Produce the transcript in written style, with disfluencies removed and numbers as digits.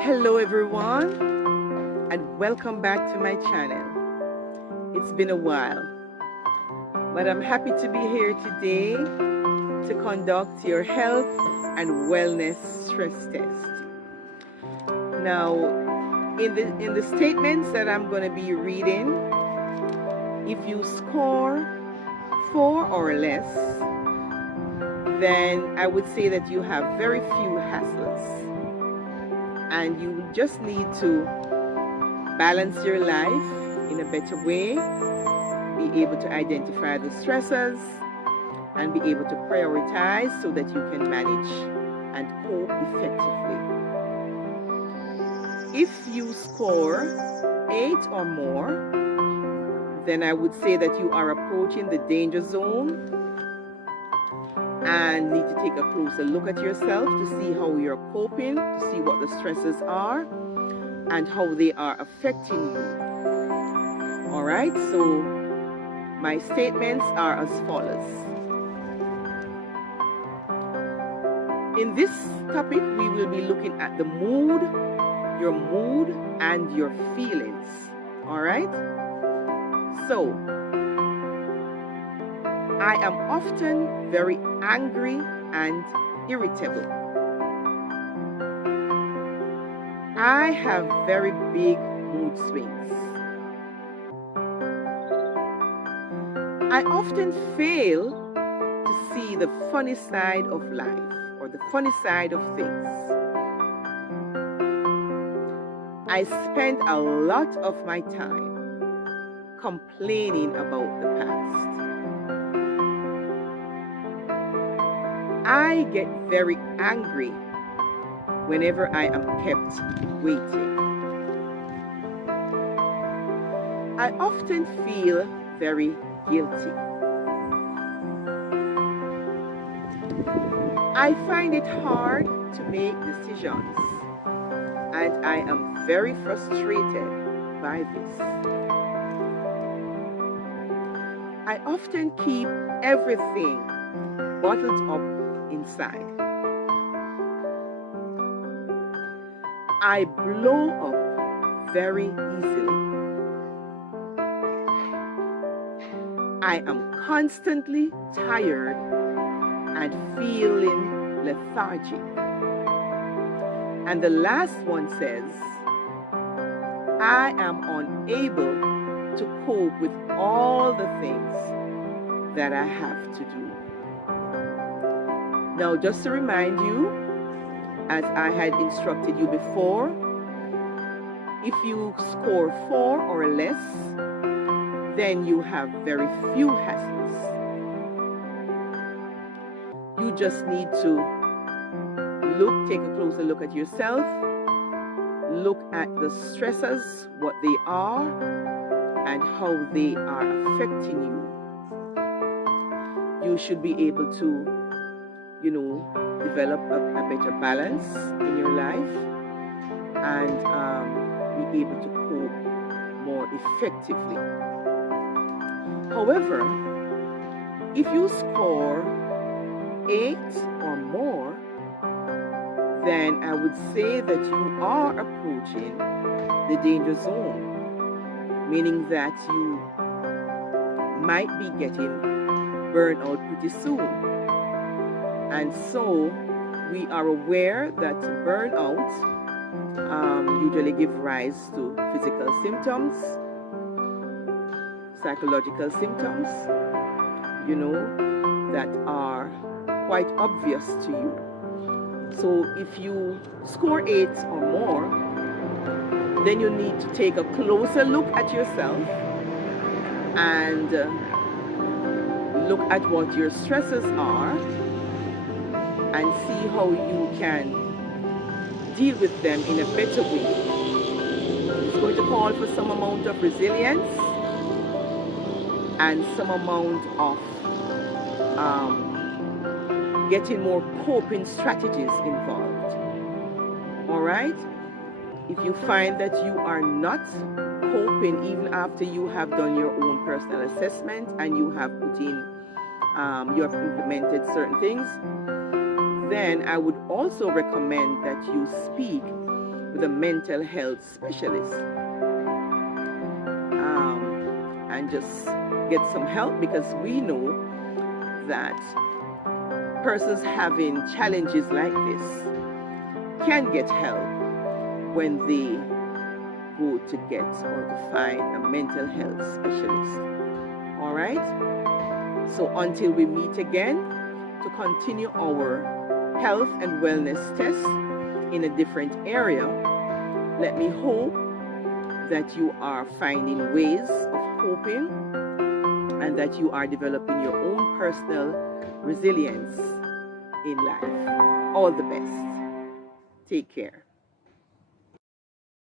Hello everyone and welcome back to my channel. It's been a while, but I'm happy to be here today to conduct your health and wellness stress test. Now, in the statements that I'm going to be reading, if you score 4 or less, then I would say that you have very few hassles. And you just need to balance your life in a better way, be able to identify the stressors, and be able to prioritize so that you can manage and cope effectively. If you score 8 or more, then I would say that you are approaching the danger zone and need to take a closer look at yourself to see how you're coping, to see what the stresses are and how they are affecting you. All right, so my statements are as follows. In this topic, we will be looking at the mood and your feelings. All right, so I am often very angry and irritable. I have very big mood swings. I often fail to see the funny side of life or the funny side of things. I spend a lot of my time complaining about the past. I get very angry whenever I am kept waiting. I often feel very guilty. I find it hard to make decisions, and I am very frustrated by this. I often keep everything bottled up inside. I blow up very easily. I am constantly tired and feeling lethargic. And the last one says, I am unable to cope with all the things that I have to do. Now, just to remind you, as I had instructed you before, if you score 4 or less, then you have very few hassles. You just need to take a closer look at yourself, look at the stressors, what they are, and how they are affecting you. You should be able to develop a better balance in your life and be able to cope more effectively. However, if you score 8 or more, then I would say that you are approaching the danger zone, meaning that you might be getting burned out pretty soon. And so we are aware that burnout usually gives rise to physical symptoms, psychological symptoms, that are quite obvious to you. So if you score 8 or more, then you need to take a closer look at yourself and look at what your stresses are and see how you can deal with them in a better way. It's going to call for some amount of resilience and some amount of getting more coping strategies involved. All right? If you find that you are not coping even after you have done your own personal assessment and you have you have implemented certain things, then I would also recommend that you speak with a mental health specialist, and just get some help, because we know that persons having challenges like this can get help when they go to get or to find a mental health specialist. All right? So until we meet again to continue our health and wellness tests in a different area, let me hope that you are finding ways of coping and that you are developing your own personal resilience in life. All the best. Take care.